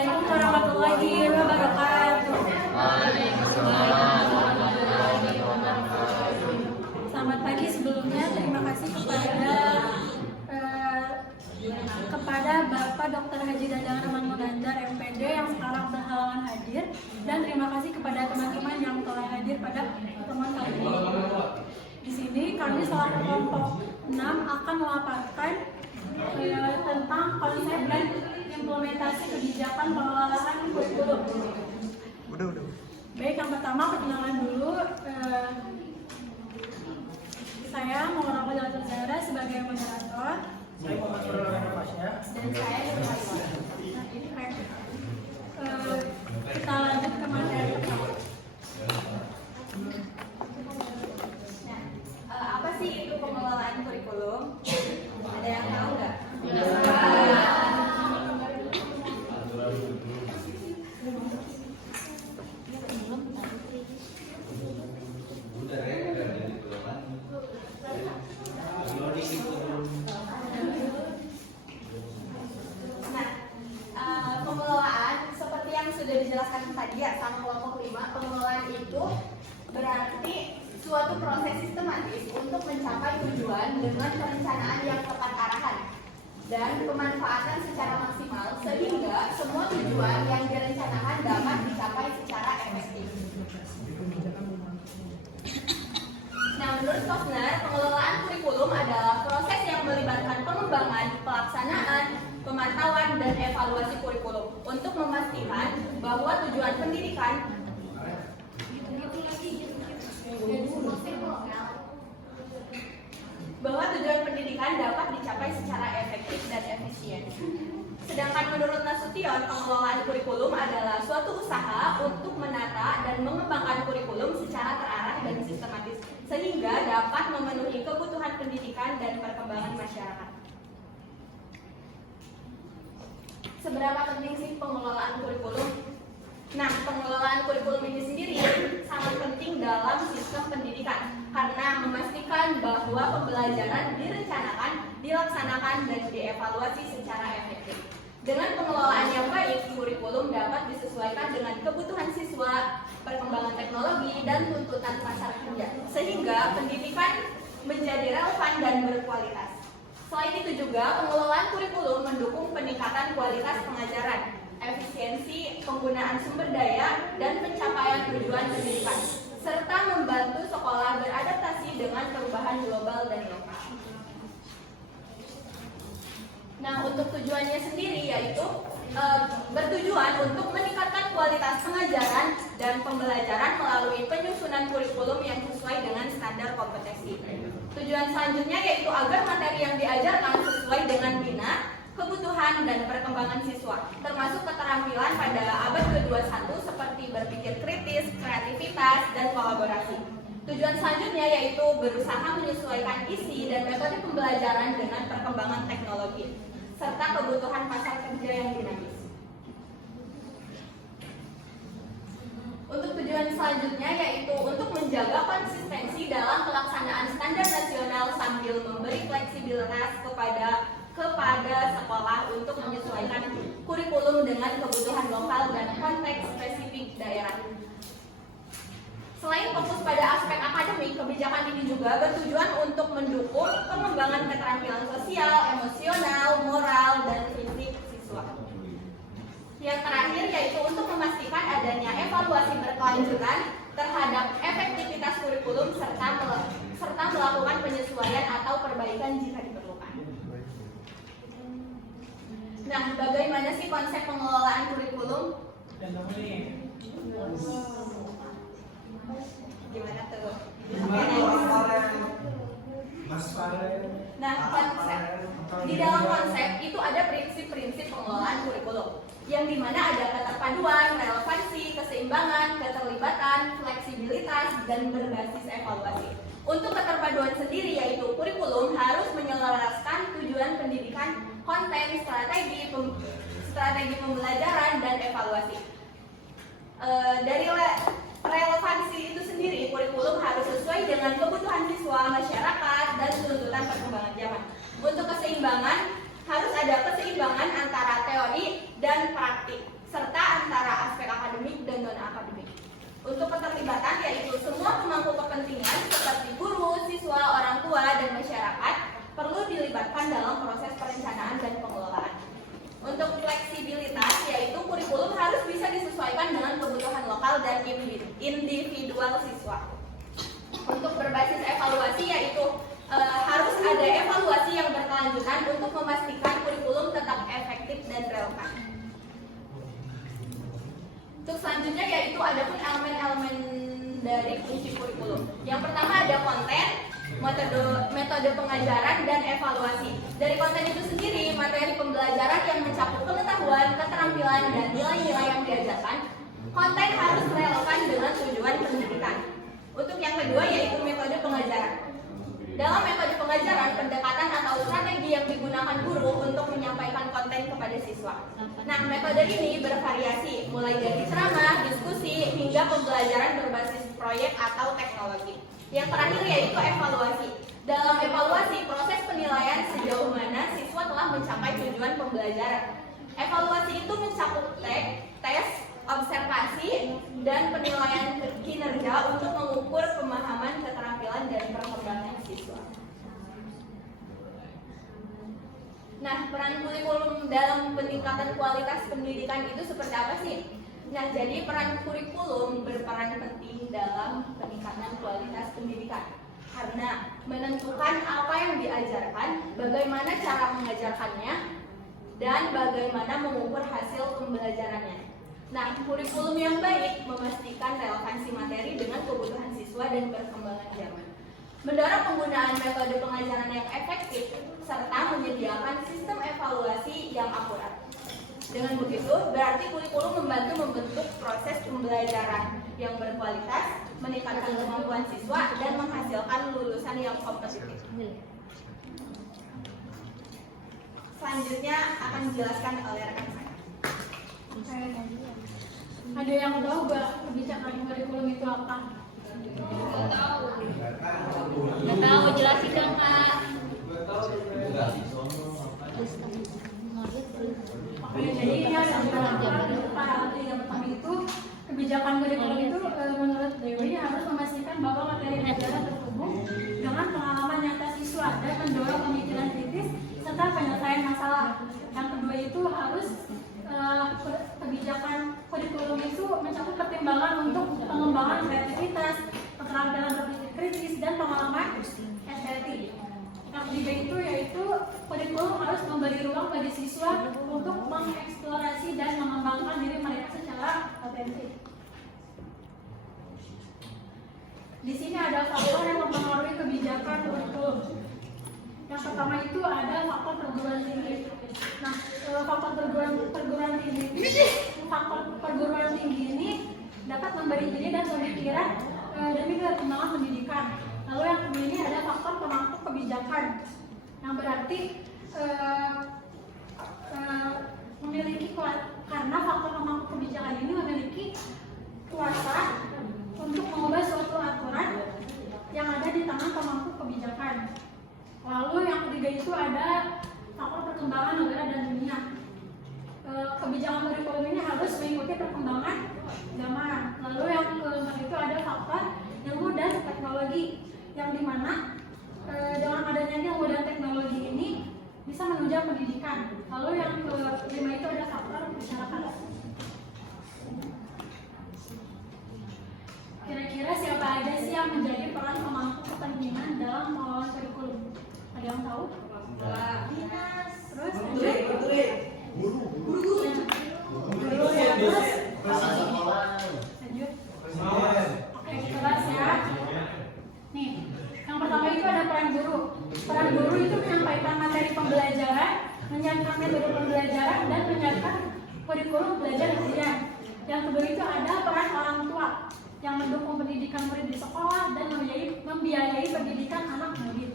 Assalamualaikum warahmatullahi wabarakatuh. Selamat pagi. Sebelumnya terima kasih kepada Bapak Dr. Haji Dadang Arman Munandar MPD yang sekarang berhalangan hadir, dan terima kasih kepada teman-teman yang telah hadir pada pertemuan kali ini. Di sini kami selaku kelompok 6 akan memaparkan tentang konsep dan implementasi kebijakan pengelolaan kurikulum. Baik, yang pertama perkenalan dulu. Saya Maulana Jalal Zahra sebagai moderator. Saya Muhammad Farhan Fasya. Dan saya kita lanjut ke materi pertama. Apa sih itu pengelolaan kurikulum? Ada yang tahu nggak? Pengelolaan seperti yang sudah dijelaskan tadi ya sama kelompok 5, pengelolaan itu berarti suatu proses sistematis untuk mencapai tujuan dengan perencanaan yang tepat arahan dan pemanfaatan secara maksimal sehingga semua tujuan yang direncanakan dapat dicapai secara efektif. Nah, menurut Kostner, pengelolaan kurikulum adalah proses yang melibatkan pengembangan, pelaksanaan, pemantauan, dan evaluasi kurikulum untuk memastikan bahwa tujuan pendidikan dapat dicapai secara efektif dan efisien. Sedangkan menurut Nasution, pengelolaan kurikulum adalah suatu usaha untuk menata dan mengembangkan kurikulum secara terarah dan sistematis sehingga dapat memenuhi kebutuhan pendidikan dan perkembangan masyarakat. Seberapa penting sih pengelolaan kurikulum? Nah, pengelolaan kurikulum ini sendiri sangat penting dalam sistem pendidikan karena memastikan bahwa pembelajaran direncanakan, dilaksanakan, dan dievaluasi secara efektif. Dengan pengelolaan yang baik, kurikulum dapat disesuaikan dengan kebutuhan siswa, perkembangan teknologi, dan tuntutan pasar kerja, sehingga pendidikan menjadi relevan dan berkualitas. Selain itu juga, pengelolaan kurikulum mendukung peningkatan kualitas pengajaran, efisiensi penggunaan sumber daya, dan pencapaian tujuan pendidikan, serta membantu sekolah beradaptasi dengan perubahan global dan lokal. Nah, untuk tujuannya sendiri yaitu bertujuan untuk meningkatkan kualitas pengajaran dan pembelajaran melalui penyusunan kurikulum yang sesuai dengan standar kompetensi. Tujuan selanjutnya yaitu agar materi yang diajarkan sesuai dengan minat, kebutuhan, dan perkembangan siswa, termasuk keterampilan pada abad ke-21 seperti berpikir kritis, kreativitas, dan kolaborasi. Tujuan selanjutnya yaitu berusaha menyesuaikan isi dan metode pembelajaran dengan perkembangan teknologi, serta kebutuhan pasar kerja yang dinamis. Untuk tujuan selanjutnya yaitu untuk menjaga konsistensi dalam pelaksanaan standar nasional sambil memberi fleksibilitas kepada sekolah untuk menyesuaikan kurikulum dengan kebutuhan lokal dan konteks spesifik daerah. Selain fokus pada aspek akademik, kebijakan ini juga bertujuan untuk mendukung pengembangan keterampilan sosial, emosional, moral, dan prinsip siswa. Yang terakhir yaitu untuk memastikan adanya evaluasi berkelanjutan terhadap efektivitas kurikulum serta melakukan penyesuaian atau perbaikan jika diperlukan. Nah, bagaimana sih konsep pengelolaan kurikulum? Gimana tuh? Nah, konsep di dalam konsep itu ada prinsip-prinsip pengelolaan kurikulum, yang dimana ada keterpaduan, relevansi, keseimbangan, keterlibatan, fleksibilitas, dan berbasis evaluasi. Untuk keterpaduan sendiri yaitu kurikulum harus menyelaraskan tujuan pendidikan, konten, strategi pembelajaran, dan evaluasi. Dari relevansi itu sendiri, kurikulum harus sesuai dengan kebutuhan siswa, masyarakat, dan tuntutan perkembangan zaman. Untuk keseimbangan, harus ada keseimbangan antara teori dan praktik, serta antara aspek akademik dan non-akademik. Untuk keterlibatan yaitu semua pemangku kepentingan seperti guru, siswa, orang tua, dan masyarakat perlu dilibatkan dalam proses perencanaan dan pengelolaan. Untuk fleksibilitas yaitu kurikulum harus bisa disesuaikan dengan kebutuhan lokal dan individual siswa. Untuk berbasis evaluasi yaitu harus ada evaluasi yang berkelanjutan untuk memastikan kurikulum tetap efektif dan relevan. Untuk selanjutnya yaitu adapun elemen-elemen dari fungsi kurikulum. Yang pertama ada konten, metode pengajaran, dan evaluasi. Dari konten itu sendiri, materi pembelajaran yang mencakup pengetahuan, keterampilan, dan nilai-nilai yang diajarkan. Konten harus relevan dengan tujuan pendidikan. Untuk yang kedua yaitu metode pengajaran. Dalam metode pengajaran, pendekatan atau strategi yang digunakan guru untuk menyampaikan konten kepada siswa. Nah, metode ini bervariasi, mulai dari ceramah, diskusi, hingga pembelajaran berbasis proyek atau teknologi. Yang terakhir yaitu evaluasi. Dalam evaluasi, proses penilaian sejauh mana siswa telah mencapai tujuan pembelajaran. Evaluasi itu mencakup tes, observasi, dan penilaian kinerja untuk mengukur pemahaman, keterampilan, dan perkembangan siswa. Nah, peran kurikulum dalam peningkatan kualitas pendidikan itu seperti apa sih? Nah, jadi peran kurikulum berperan penting dalam peningkatan kualitas pendidikan karena menentukan apa yang diajarkan, bagaimana cara mengajarkannya, dan bagaimana mengukur hasil pembelajarannya. Nah, kurikulum yang baik memastikan relevansi materi dengan kebutuhan siswa dan perkembangan zaman. Mendorong penggunaan metode pengajaran yang efektif serta menyediakan sistem evaluasi yang akurat. Dengan begitu, berarti kurikulum membantu membentuk proses pembelajaran yang berkualitas, meningkatkan kemampuan siswa, dan menghasilkan lulusan yang kompetitif. Selanjutnya akan dijelaskan oleh rekan saya. Ada yang tahu gak kebijakan kurikulum itu apa? Nggak tahu, jelasin dong Kak. Oke, jadi ini ada beberapa yang pertama itu kebijakan kurikulum itu menurut Dewi harus memastikan bahwa materi pelajaran terhubung dengan pengalaman nyata siswa dan mendorong pemikiran kritis serta penyelesaian masalah. Yang kedua itu harus kebijakan kurikulum itu mencakup pertimbangan untuk pengembangan kreativitas, keterampilan berpikir kritis, dan pengalaman estetik. Yang ketiga itu yaitu kurikulum harus memberi ruang bagi siswa untuk mengeksplorasi dan mengembangkan diri mereka secara otentik. Di sini ada faktor yang mempengaruhi kebijakan kurikulum. Yang pertama itu ada faktor perguruan tinggi. Nah, faktor perguruan tinggi ini dapat memberi ide dan pemikiran demi perkembangan pendidikan. Lalu yang kedua ini ada faktor pemangku kebijakan, yang berarti memiliki karena faktor pemangku kebijakan ini memiliki kuasa untuk mengubah suatu aturan yang ada di tangan pemangku kebijakan. Lalu yang ketiga itu ada faktor perkembangan negara dan dunia. Kebijakan kurikulum ini harus mengikuti perkembangan zaman. Lalu yang keempat itu ada faktor ilmu dan teknologi, yang dimana dengan adanya ilmu dan teknologi ini bisa menunjang pendidikan. Lalu yang kelima itu ada faktor masyarakat. Kira-kira siapa aja sih yang menjadi peran pemangku kepentingan dalam pengelolaan kurikulum? Ada yang tahu? Dinas, terus guru ya, terus lanjut. Oke, kita bahas ya. Nih, yang pertama itu ada peran guru. Peran guru itu menyampaikan materi pembelajaran, menyiapkan metode pembelajaran, dan menyiapkan kurikulum belajar harian. Yang kedua itu ada peran orang tua yang mendukung pendidikan murid di sekolah dan membiayai pendidikan anak murid.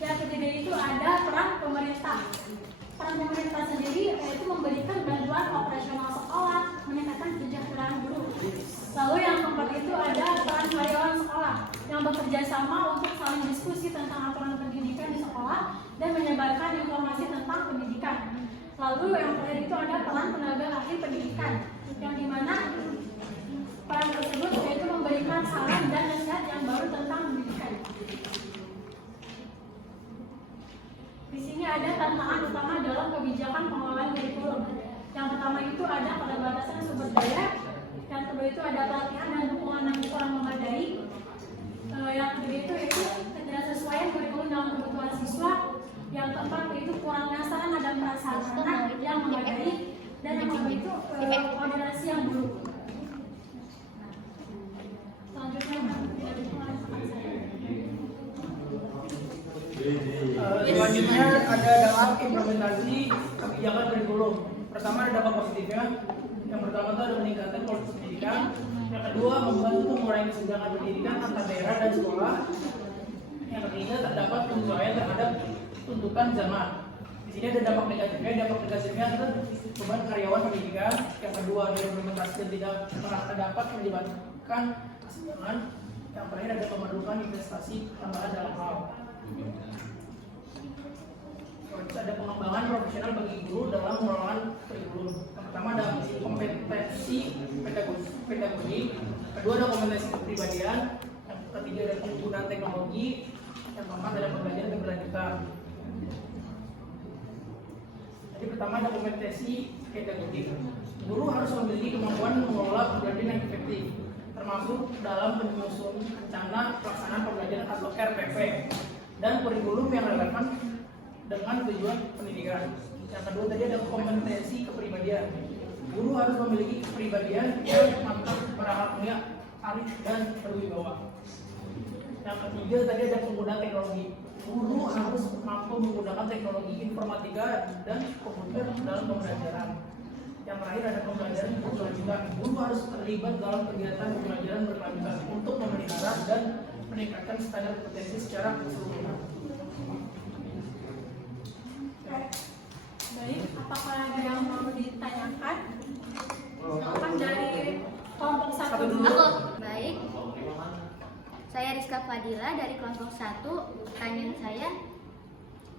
Yang ketiga itu ada peran pemerintah. Peran pemerintah sendiri yaitu memberikan bantuan operasional sekolah, meningkatkan kesejahteraan guru. Lalu yang keempat itu ada peran karyawan sekolah yang bekerja sama untuk saling diskusi tentang aturan pendidikan di sekolah dan menyebarkan informasi tentang pendidikan. Lalu yang terakhir itu ada peran tenaga ahli pendidikan itu ada keterbatasan sumber daya, yang kedua itu ada pelatihan dan dukungan yang kurang memadai, yang ketiga itu yaitu ketidaksesuaian kurikulum dengan kebutuhan siswa, yang keempat itu kurangnya sarana dan prasarana yang memadai, dan yang kelima itu koordinasi yang buruk. Selanjutnya ada dampak implementasi kebijakan kurikulum. Pertama ada dampak positifnya. Yang pertama itu ada peningkatan kualitas pendidikan. Yang kedua membantu mengurangi kesenjangan pendidikan antar daerah dan sekolah. Yang ketiga terdapat penyesuaian terhadap tuntutan zaman. Di sini ada dampak negatifnya. Dampak negatifnya adalah beban karyawan pendidikan. Yang kedua ada implementasi yang tidak pernah terdapat melibatkan kesenjangan. Yang terakhir ada pemerluan investasi tambahan dalam hal. Ada pengembangan profesional bagi guru dalam pengelolaan kurikulum. Yang pertama ada kompetensi pedagogi, kedua ada kompetensi kepribadian, yang ketiga ada penggunaan teknologi, yang keempat ada pembelajaran keberlanjutan. Jadi pertama ada kompetensi pedagogi. Guru harus memiliki kemampuan mengelola pembelajaran yang efektif, termasuk dalam penyusun rencana pelaksanaan pembelajaran atau RPP dan kurikulum yang relevan dengan tujuan pendidikan. Yang kedua tadi ada kompetensi kepribadian. Guru harus memiliki kepribadian yang mantap, berakhlak, arif dan berwibawa. Yang ketiga tadi ada penggunaan teknologi. Guru harus mampu menggunakan teknologi informatika dan komputer dalam pembelajaran. Yang terakhir ada pembelajaran berkelanjutan. Guru harus terlibat dalam kegiatan pembelajaran berkelanjutan untuk memelihara dan meningkatkan standar kompetensi secara keseluruhan. Baik, apakah ada yang mau ditanyakan? Silakan dari kelompok 1 dulu. Aku. Baik. Saya Rizka Fadila dari kelompok 1. Pertanyaan saya,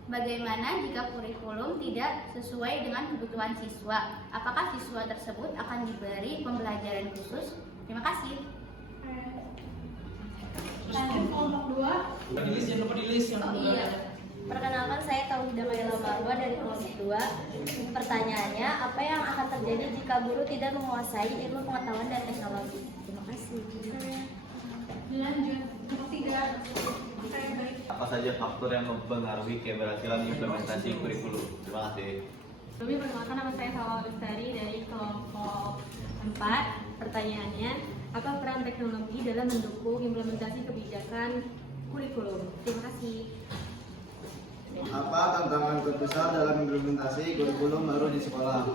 bagaimana jika kurikulum tidak sesuai dengan kebutuhan siswa? Apakah siswa tersebut akan diberi pembelajaran khusus? Terima kasih. Lanjut kelompok 2. Jangan lupa di list yang Iya. Perkenalkan, saya Tauhidah Maila Marwa dari kelompok 2. Pertanyaannya, apa yang akan terjadi jika guru tidak menguasai ilmu pengetahuan dan teknologi? Terima kasih. Lanjut kelompok 3. Apa saja faktor yang mempengaruhi keberhasilan implementasi kurikulum? Terima kasih. Kami perkenalkan, nama saya Hawa Lestari dari kelompok 4. Pertanyaannya, apa peran teknologi dalam mendukung implementasi kebijakan kurikulum? Terima kasih. Apa tantangan terbesar dalam implementasi kurikulum baru di sekolah?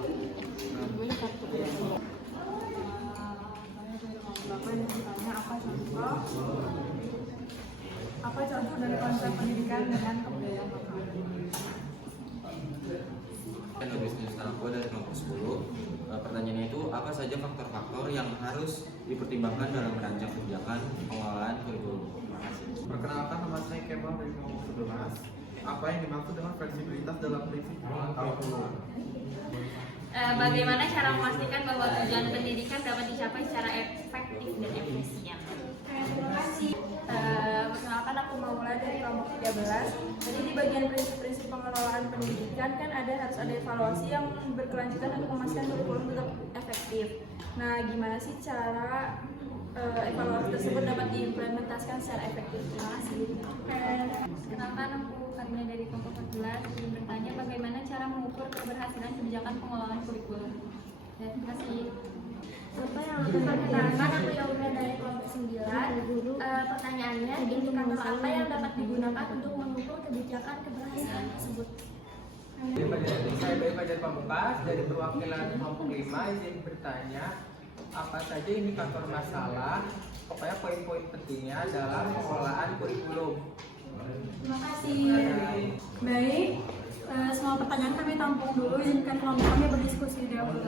Apa contoh dari konsep pendidikan dengan kebudayaan lokal? Bisnis aku dari kelompok 10. Pertanyaannya itu, apa saja faktor-faktor yang harus dipertimbangkan dalam merancang kebijakan pengelolaan kurikulum? Terima kasih. Perkenalkan, nama saya Kemal dari kelompok 11. Apa yang dimaksud dengan fleksibilitas dalam prinsip kurikulum? Bagaimana cara memastikan bahwa tujuan pendidikan dapat dicapai secara efektif dan efisien? Terima kasih. Perkenalkan, aku Maula dari kelompok 13. Jadi di bagian prinsip-prinsip pengelolaan pendidikan kan harus ada evaluasi yang berkelanjutan untuk memastikan kurikulum tetap efektif. Nah, gimana sih cara evaluasi tersebut dapat diimplementasikan secara efektif? Terima kasih. Kenalkan, aku Karina dari kelompok 14. Ingin bertanya, bagaimana cara mengukur keberhasilan kebijakan pengelolaan kurikulum? Terima kasih. Perkenalkan, aku Yaumia dari kelompok 9. Pertanyaannya, indikator apa yang dapat digunakan untuk mengukur kebijakan keberhasilan tersebut? Saya Bayi Fajar Pamungkas dari perwakilan kelompok 5. Izin bertanya, apa saja indikator masalah, pokoknya poin-poin pentingnya dalam pengelolaan kurikulum? Terima kasih. Baik, semua pertanyaan kami tampung dulu. Izinkan kelompok kami berdiskusi dahulu.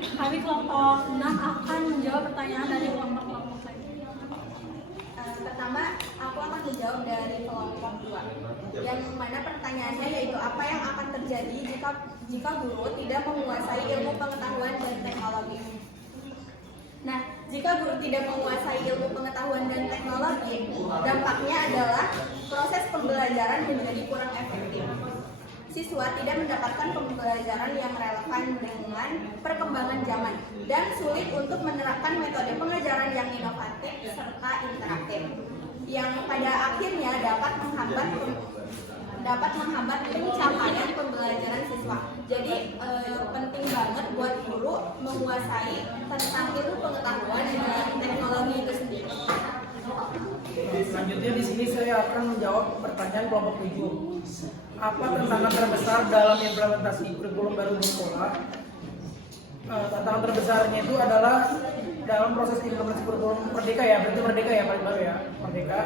Kami kelompok 6 akan menjawab pertanyaan dari kelompok-kelompok lain. Pertama, aku akan menjawab dari kelompok 2. Yang mana pertanyaannya yaitu apa yang akan terjadi jika guru tidak menguasai ilmu pengetahuan dan teknologi. Nah, jika guru tidak menguasai ilmu pengetahuan dan teknologi, dampaknya adalah proses pembelajaran menjadi kurang efektif. Siswa tidak mendapatkan pembelajaran yang relevan dengan perkembangan zaman dan sulit untuk menerapkan metode pengajaran yang inovatif serta interaktif yang pada akhirnya dapat menghambat pencapaian pembelajaran siswa. Jadi penting banget buat guru menguasai tentang ilmu pengetahuan dan teknologi itu sendiri. Selanjutnya di sini saya akan menjawab pertanyaan kelompok 7. Apa tantangan terbesar dalam implementasi kurikulum baru di sekolah? Tantangan terbesarnya itu adalah dalam proses implementasi kurikulum Merdeka ya, berarti Merdeka ya paling baru ya, Merdeka.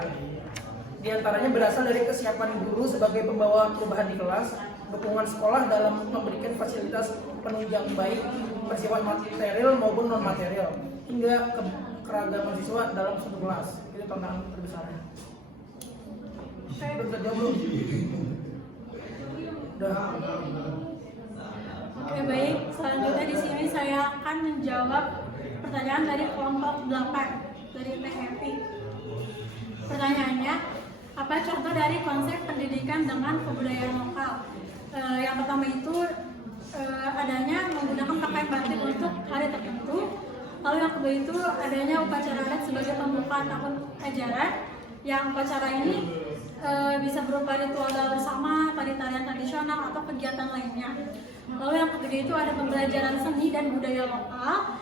Di antaranya berasal dari kesiapan guru sebagai pembawa perubahan di kelas, dukungan sekolah dalam memberikan fasilitas penunjang baik bersifat material maupun non material, hingga keragaman siswa dalam satu kelas. Itu tantangan terbesarnya. Udah jawab belum? Udah. Oke, baik. Selanjutnya di sini saya akan menjawab pertanyaan dari kelompok 8 dari THP. Pertanyaannya, apa contoh dari konsep pendidikan dengan kebudayaan lokal? Yang pertama itu adanya menggunakan pakaian batik untuk hari tertentu. Lalu yang kedua itu adanya upacara adat sebagai pembuka tahun ajaran. Yang upacara ini bisa berupa ritual bersama, tari-tarian tradisional atau kegiatan lainnya. Lalu yang ketiga itu ada pembelajaran seni dan budaya lokal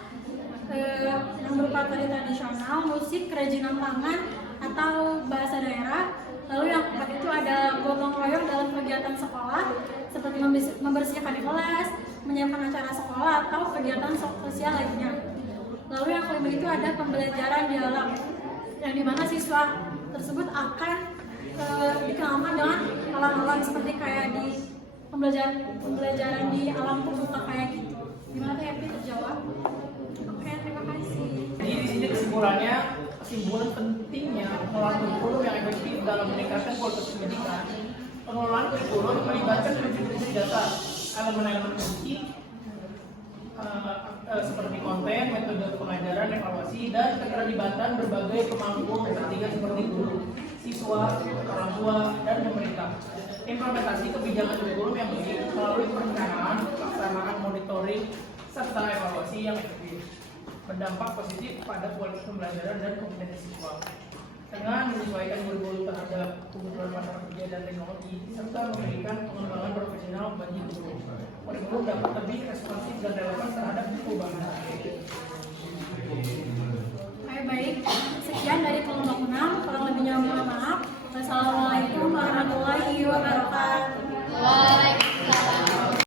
yang berupa tari tradisional, musik, kerajinan tangan atau bahasa daerah. Lalu yang keempat itu ada gotong royong dalam kegiatan sekolah seperti membersihkan kelas, menyiapkan acara sekolah atau kegiatan sosial lainnya. Lalu yang kelima itu ada pembelajaran dialog yang dimana siswa tersebut akan dikenalkan dengan alam-alam seperti kayak di pembelajaran di alam terbuka kayak gitu. Gimana tuh Epi terjawab? Oke, terima kasih. Jadi di sini kesimpulan pentingnya pengelolaan kurikulum yang efektif dalam meningkatkan kualitas pendidikan. Pengelolaan kurikulum melibatkan prinsip-prinsip dasar, elemen-elemen kunci seperti konten, metode pengajaran, evaluasi, dan keterlibatan berbagai pemangku kepentingan seperti guru, siswa, orang tua, dan pemerintah. Implementasi kebijakan kurikulum yang baik melalui perencanaan, pelaksanaan, monitoring, serta evaluasi yang efektif berdampak positif pada kualitas pembelajaran dan kompetensi siswa. Dengan menyesuaikan kurikulum terhadap kebutuhan pasar kerja dan teknologi, serta memberikan pengembangan profesional bagi guru. Kurikulum dapat lebih responsif dan relevan terhadap perubahan.